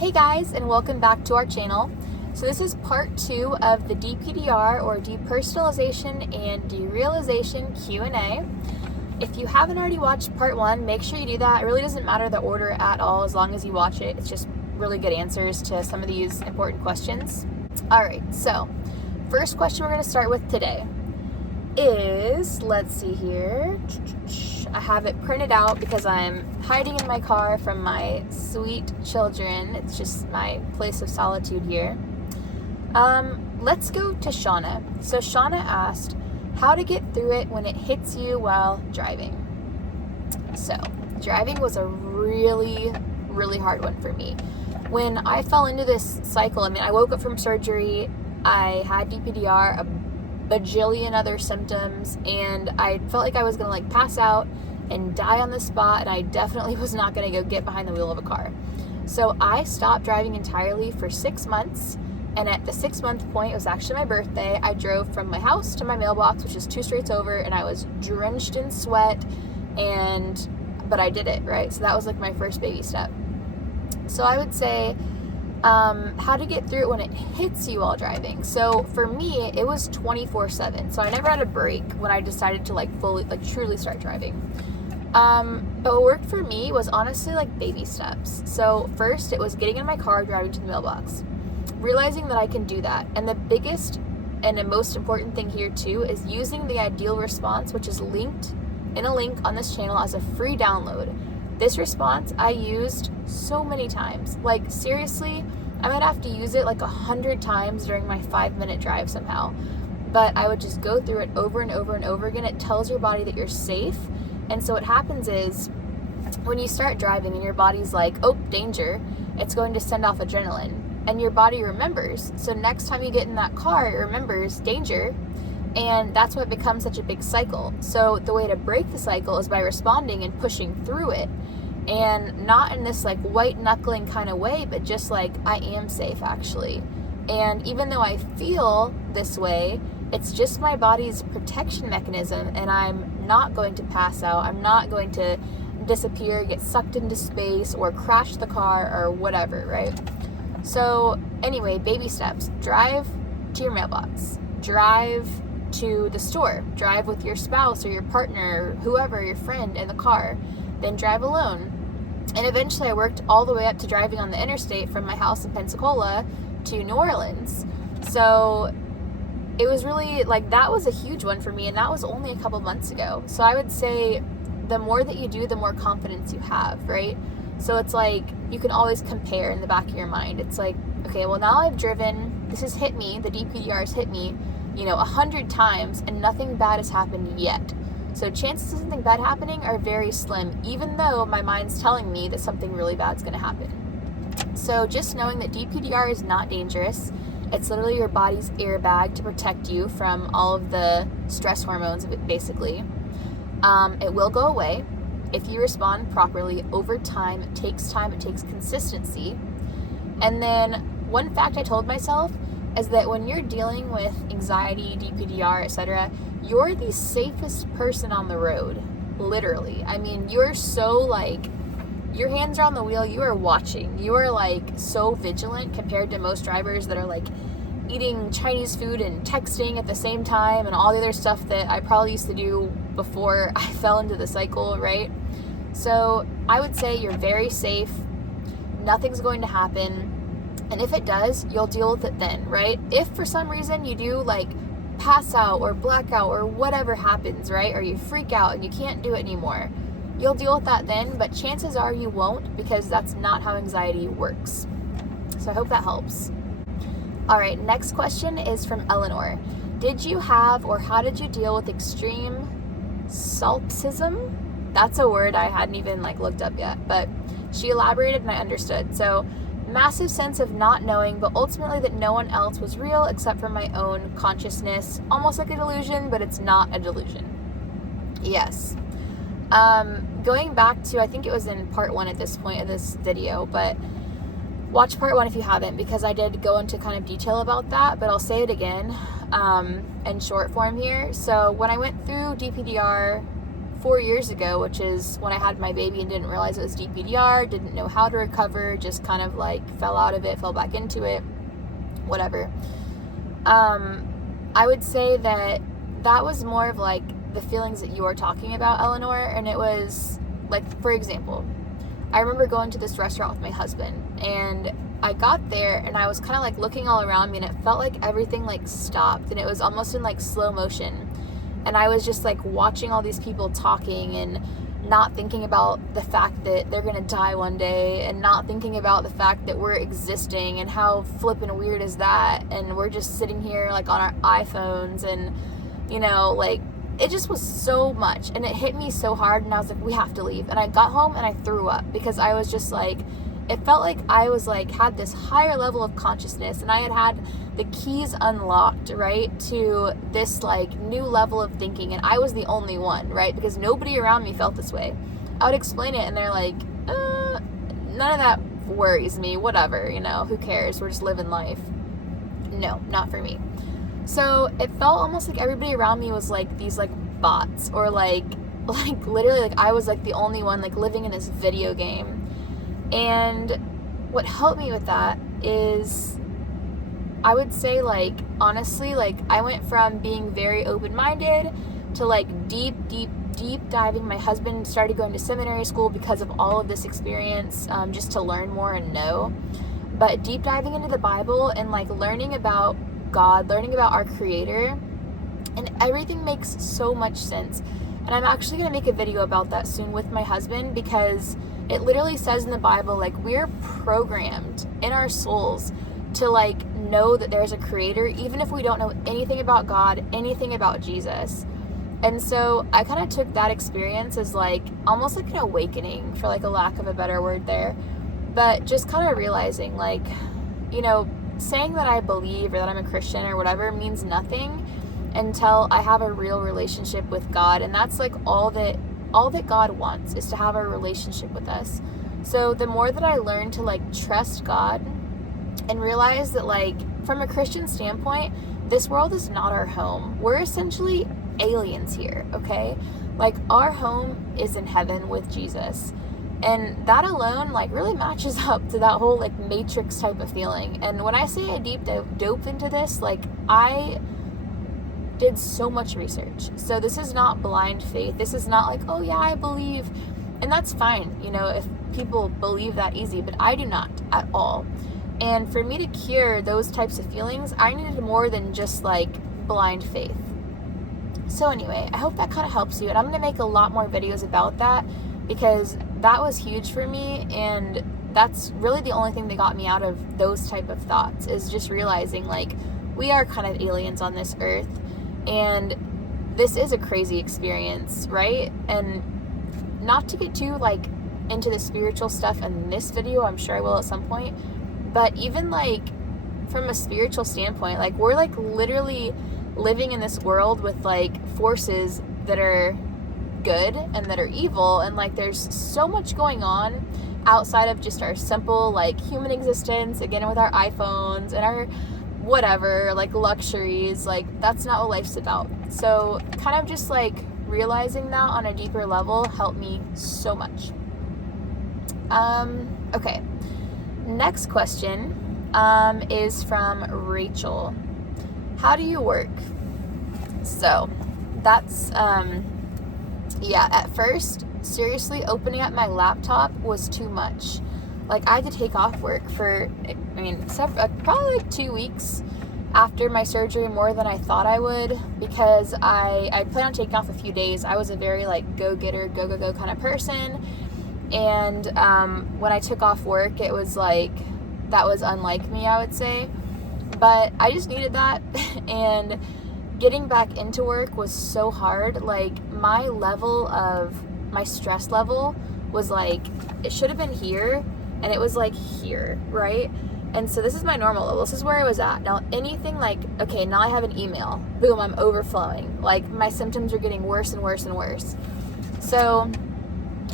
Hey guys, and welcome back to our channel. So this is part 2 of the DPDR or depersonalization and derealization Q&A. If you haven't already watched part 1, make sure you do that. It really doesn't matter the order at all as long as you watch it. It's just really good answers to some of these important questions. Alright, so first question we're going to start with today is, let's see here. I have it printed out because I'm hiding in my car from my sweet children. It's just my place of solitude here. Let's go to Shauna. So Shauna asked, how to get through it when it hits you while driving. So driving was a really, really hard one for me. When I fell into this cycle, I woke up from surgery, I had DPDR, a bajillion other symptoms, and I felt like I was gonna pass out and die on the spot, and I definitely was not gonna go get behind the wheel of a car. So I stopped driving entirely for 6 months, and at the 6-month point, it was actually my birthday, I drove from my house to my mailbox, which is 2 streets over, and I was drenched in sweat, but I did it, right? So that was my first baby step. So I would say, how to get through it when it hits you while driving. So for me, it was 24/7. So I never had a break when I decided to fully, truly start driving. But what worked for me was honestly baby steps. So first, it was getting in my car, driving to the mailbox, realizing that I can do that. And the biggest and the most important thing here too is using the ideal response, which is linked in a link on this channel as a free download. This response I used so many times. Seriously, I might have to use it 100 times during my 5-minute drive somehow. But I would just go through it over and over and over again. It tells your body that you're safe. And so what happens is when you start driving and your body's oh, danger, it's going to send off adrenaline. And your body remembers. So next time you get in that car, it remembers danger. And that's what becomes such a big cycle. So the way to break the cycle is by responding and pushing through it. And not in this white knuckling kind of way, but just I am safe actually. And even though I feel this way, it's just my body's protection mechanism, and I'm not going to pass out. I'm not going to disappear, get sucked into space, or crash the car or whatever, right? So anyway, baby steps. Drive to your mailbox. Drive to the store. Drive with your spouse or your partner, whoever, your friend in the car. Then drive alone. And eventually I worked all the way up to driving on the interstate from my house in Pensacola to New Orleans. So it was really that was a huge one for me, and that was only a couple months ago. So I would say the more that you do, the more confidence you have, right? So it's you can always compare in the back of your mind. It's okay, well now I've driven, this has hit me, the DPDR has hit me 100 times and nothing bad has happened yet. So chances of something bad happening are very slim, even though my mind's telling me that something really bad's going to happen. So just knowing that DPDR is not dangerous, it's literally your body's airbag to protect you from all of the stress hormones of it, basically. It will go away if you respond properly over time. It takes consistency. And then one fact I told myself is that when you're dealing with anxiety, DPDR, etc., you're the safest person on the road, literally. You're so your hands are on the wheel, you are watching, you are so vigilant compared to most drivers that are eating Chinese food and texting at the same time and all the other stuff that I probably used to do before I fell into the cycle, right? So I would say you're very safe, nothing's going to happen. And if it does, you'll deal with it then, right? If for some reason you do pass out or black out or whatever happens, right? Or you freak out and you can't do it anymore, you'll deal with that then, but chances are you won't, because that's not how anxiety works. So I hope that helps. All right, next question is from Eleanor. Did you have, or how did you deal with extreme Salsism? That's a word I hadn't even looked up yet, but she elaborated and I understood. So massive sense of not knowing, but ultimately that no one else was real except for my own consciousness. Almost like a delusion, but it's not a delusion. Yes. Going back to, I think it was in part 1 at this point of this video, but watch part 1 if you haven't, because I did go into kind of detail about that, but I'll say it again in short form here. So when I went through DPDR 4 years ago, which is when I had my baby and didn't realize it was DPDR, didn't know how to recover, just kind of like fell out of it, fell back into it, whatever. I would say that was more of like the feelings that you are talking about, Eleanor, and it was like, for example, I remember going to this restaurant with my husband, and I got there and I was kind of like looking all around me, and it felt like everything like stopped, and it was almost in like slow motion, and I was just like watching all these people talking and not thinking about the fact that they're gonna die one day, and not thinking about the fact that we're existing, and how flippin' weird is that, and we're just sitting here like on our iPhones, and you know, like, it just was so much, and it hit me so hard, and I was like, we have to leave. And I got home and I threw up, because I was just like, it felt like I was like, had this higher level of consciousness, and I had the keys unlocked, right, to this like new level of thinking, and I was the only one, right, because nobody around me felt this way. I would explain it and they're like, none of that worries me, whatever, you know, who cares, we're just living life. No, not for me. So it felt almost like everybody around me was like these like bots, or like literally like I was like the only one like living in this video game. And what helped me with that is, I would say, like, honestly, like, I went from being very open-minded to like deep diving. My husband started going to seminary school because of all of this experience, just to learn more and know. But deep diving into the Bible and like learning about God, learning about our Creator, and everything makes so much sense. And I'm actually going to make a video about that soon with my husband, because it literally says in the Bible, like, we're programmed in our souls to like know that there's a Creator, even if we don't know anything about God, anything about Jesus. And so I kind of took that experience as like almost like an awakening, for like a lack of a better word there, but just kind of realizing, like, you know, saying that I believe or that I'm a Christian or whatever means nothing until I have a real relationship with God. And that's like all that God wants, is to have a relationship with us. So the more that I learn to like trust God and realize that, like, from a Christian standpoint, this world is not our home. We're essentially aliens here, okay? Like, our home is in heaven with Jesus. And that alone, like, really matches up to that whole, like, Matrix type of feeling. And when I say I deep dove into this, like, I did so much research. So this is not blind faith. This is not like, oh yeah, I believe. And that's fine, you know, if people believe that easy, but I do not at all. And for me to cure those types of feelings, I needed more than just like blind faith. So anyway, I hope that kind of helps you. And I'm going to make a lot more videos about that, because that was huge for me. And that's really the only thing that got me out of those type of thoughts, is just realizing, like, we are kind of aliens on this earth. And this is a crazy experience, right? And not to get too like into the spiritual stuff in this video, I'm sure I will at some point, but even like from a spiritual standpoint, like, we're like literally living in this world with like forces that are good and that are evil, and like there's so much going on outside of just our simple like human existence, again with our iPhones and our whatever, like luxuries. Like, that's not what life's about. So kind of just like realizing that on a deeper level helped me so much. Okay, next question is from Rachel. How do you work? So that's yeah, at first, seriously, opening up my laptop was too much. Like, I had to take off work for, probably like 2 weeks after my surgery, more than I thought I would, because I planned on taking off a few days. I was a very like go-getter, go kind of person. And when I took off work, it was like, that was unlike me, I would say. But I just needed that. And getting back into work was so hard. Like, my stress level was like, it should have been here, and it was like here, right? And so this is my normal level. This is where I was at. Now, anything like, okay, now I have an email. Boom, I'm overflowing. Like, my symptoms are getting worse and worse and worse. So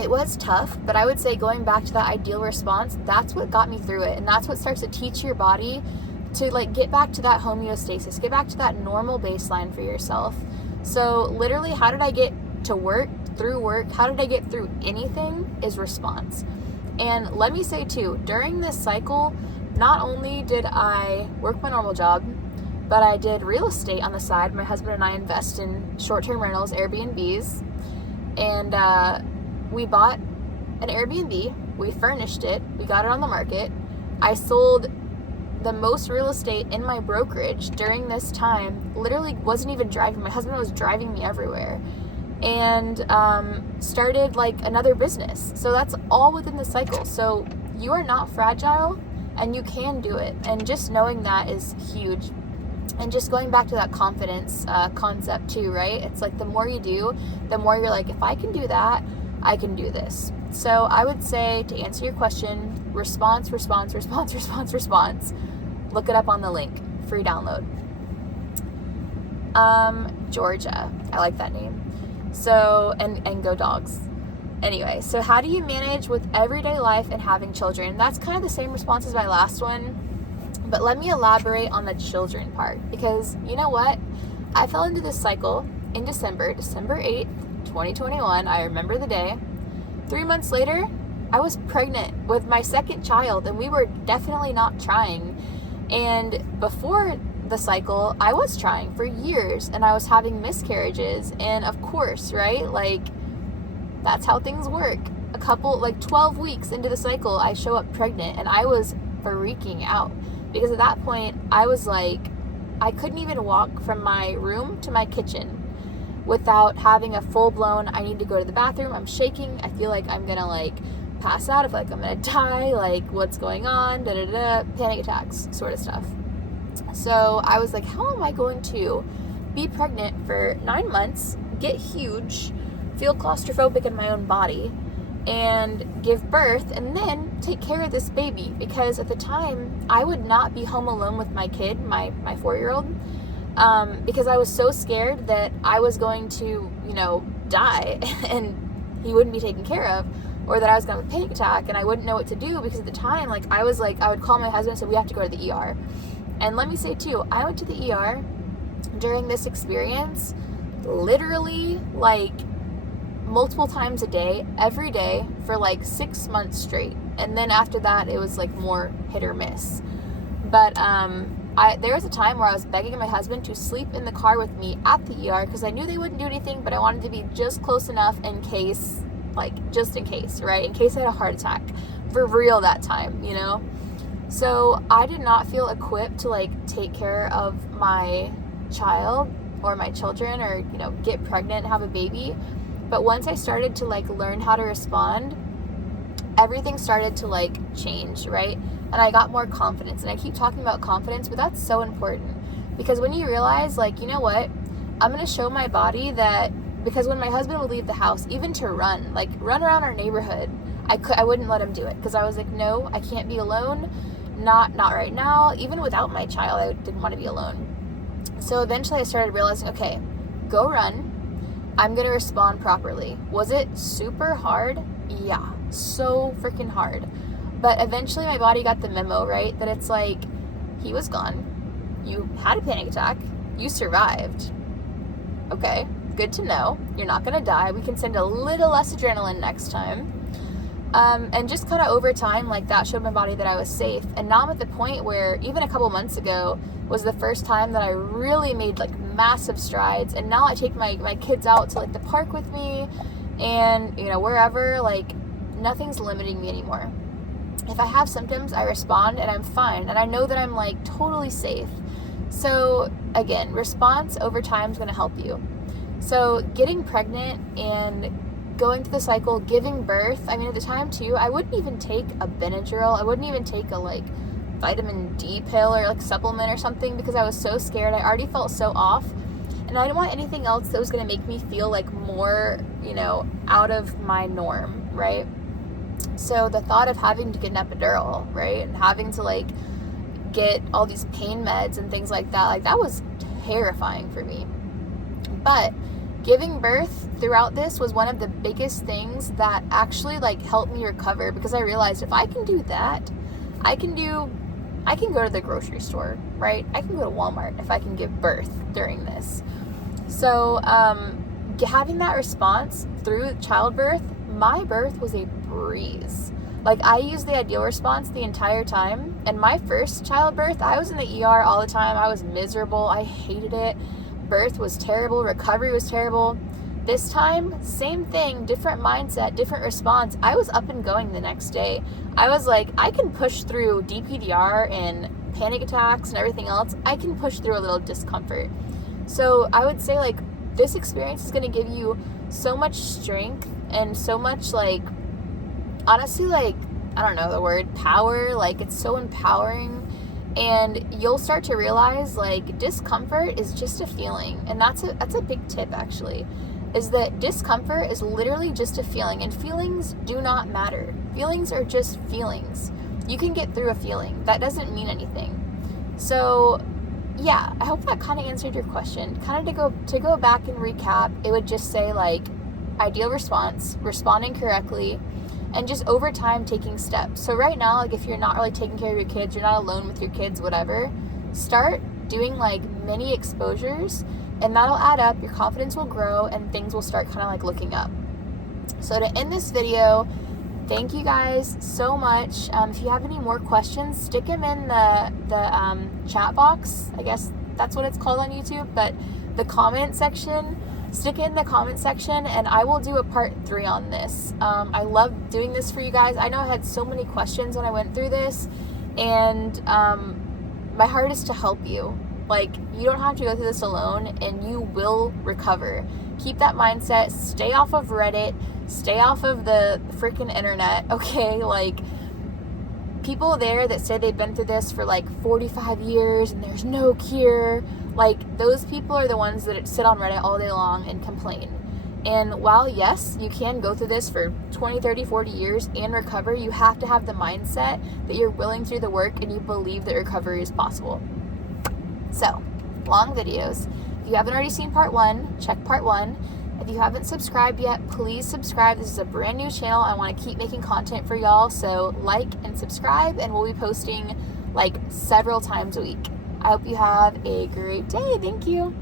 it was tough, but I would say going back to that ideal response, that's what got me through it. And that's what starts to teach your body to like get back to that homeostasis, get back to that normal baseline for yourself. So literally, how did I get to work through work, how did I get through anything, is response. And let me say too, during this cycle, not only did I work my normal job, but I did real estate on the side. My husband and I invest in short-term rentals, Airbnbs, and we bought an Airbnb, we furnished it, we got it on the market. I sold the most real estate in my brokerage during this time. Literally wasn't even driving. My husband was driving me everywhere. And started like another business. So that's all within the cycle. So you are not fragile and you can do it. And just knowing that is huge. And just going back to that confidence concept too, right? It's like the more you do, the more you're like, if I can do that, I can do this. So I would say, to answer your question, response. Look it up on the link, free download. Georgia, I like that name. So, and go dogs. Anyway, so how do you manage with everyday life and having children? That's kind of the same response as my last one, but let me elaborate on the children part, because you know what? I fell into this cycle in December 8th, 2021. I remember the day. 3 months later, I was pregnant with my second child, and we were definitely not trying. And before the cycle, I was trying for years, and I was having miscarriages. And of course, right? Like, that's how things work. 12 weeks into the cycle, I show up pregnant, and I was freaking out, because at that point, I was like, I couldn't even walk from my room to my kitchen without having a full-blown, I need to go to the bathroom, I'm shaking, I feel like I'm gonna like pass out, I feel like I'm gonna die, like what's going on, panic attacks sort of stuff. So I was like, how am I going to be pregnant for 9 months, get huge, feel claustrophobic in my own body, and give birth, and then take care of this baby? Because at the time, I would not be home alone with my kid, my 4-year-old, because I was so scared that I was going to, die and he wouldn't be taken care of, or that I was going to have a panic attack and I wouldn't know what to do. Because at the time, I would call my husband and say, we have to go to the ER. And let me say too, I went to the ER during this experience, literally multiple times a day, every day, for 6 months straight. And then after that, it was more hit or miss. But there was a time where I was begging my husband to sleep in the car with me at the ER, because I knew they wouldn't do anything, but I wanted to be just close enough in case, just in case, right? In case I had a heart attack for real that time, So I did not feel equipped to take care of my child or my children, or get pregnant and have a baby. But once I started to learn how to respond, everything started to change, right? And I got more confidence. And I keep talking about confidence, but that's so important, because when you realize you know what, I'm going to show my body that. Because when my husband would leave the house, even to run around our neighborhood, I wouldn't let him do it, because I was like, no, I can't be alone. Not right now. Even without my child, I didn't want to be alone. So eventually I started realizing, okay, go run. I'm going to respond properly. Was it super hard? Yeah, so freaking hard. But eventually my body got the memo, right? That it's he was gone. You had a panic attack. You survived. Okay, good to know. You're not going to die. We can send a little less adrenaline next time. And just kind of over time, that showed my body that I was safe. And now I'm at the point where, even a couple months ago was the first time that I really made massive strides. And now I take my kids out to the park with me, and wherever, nothing's limiting me anymore. If I have symptoms, I respond and I'm fine, and I know that I'm totally safe. So again, response over time is going to help you. So getting pregnant and going through the cycle, giving birth, at the time too, I wouldn't even take a Benadryl. I wouldn't even take a vitamin D pill or supplement or something, because I was so scared. I already felt so off, and I didn't want anything else that was going to make me feel more, out of my norm, right? So the thought of having to get an epidural, right, and having to get all these pain meds and things like that, that was terrifying for me. But giving birth throughout this was one of the biggest things that actually helped me recover, because I realized if I can do that, I can go to the grocery store, right? I can go to Walmart if I can give birth during this. So having that response through childbirth, my birth was a breeze. Like, I used the ideal response the entire time. And my first childbirth, I was in the ER all the time. I was miserable. I hated it. Birth was terrible. Recovery was terrible. This time, same thing, different mindset, different response. I was up and going the next day. I was like, I can push through DPDR and panic attacks and everything else. I can push through a little discomfort. So I would say, like, this experience is going to give you so much strength and so much, like, honestly, like, I don't know the word, power. Like, it's so empowering. And you'll start to realize, like, discomfort is just a feeling. And that's a big tip, actually, is that discomfort is literally just a feeling. And feelings do not matter. Feelings are just feelings. You can get through a feeling. That doesn't mean anything. So, yeah, I hope that kind of answered your question. Kind of to go back and recap, it would just say, like, ideal response, responding correctly, and just over time taking steps. So right now, like, if you're not really taking care of your kids, you're not alone with your kids, whatever, start doing, like, mini exposures, and that'll add up. Your confidence will grow, and things will start kind of, like, looking up. So to end this video, thank you guys so much. If you have any more questions, stick them in the chat box. I guess that's what it's called on YouTube, but the comment section. Stick it in the comment section, and I will do a part 3 on this. I love doing this for you guys. I know I had so many questions when I went through this, and my heart is to help you. Like, you don't have to go through this alone, and you will recover. Keep that mindset. Stay off of Reddit. Stay off of the freaking internet, okay? Like, people there that say they've been through this for, like, 45 years and there's no cure, like, those people are the ones that sit on Reddit all day long and complain. And while, yes, you can go through this for 20, 30, 40 years and recover, you have to have the mindset that you're willing to do the work and you believe that recovery is possible. So, long videos. If you haven't already seen part 1, check part 1. If you haven't subscribed yet, please subscribe. This is a brand new channel. I want to keep making content for y'all. So like and subscribe, and we'll be posting, like, several times a week. I hope you have a great day. Thank you.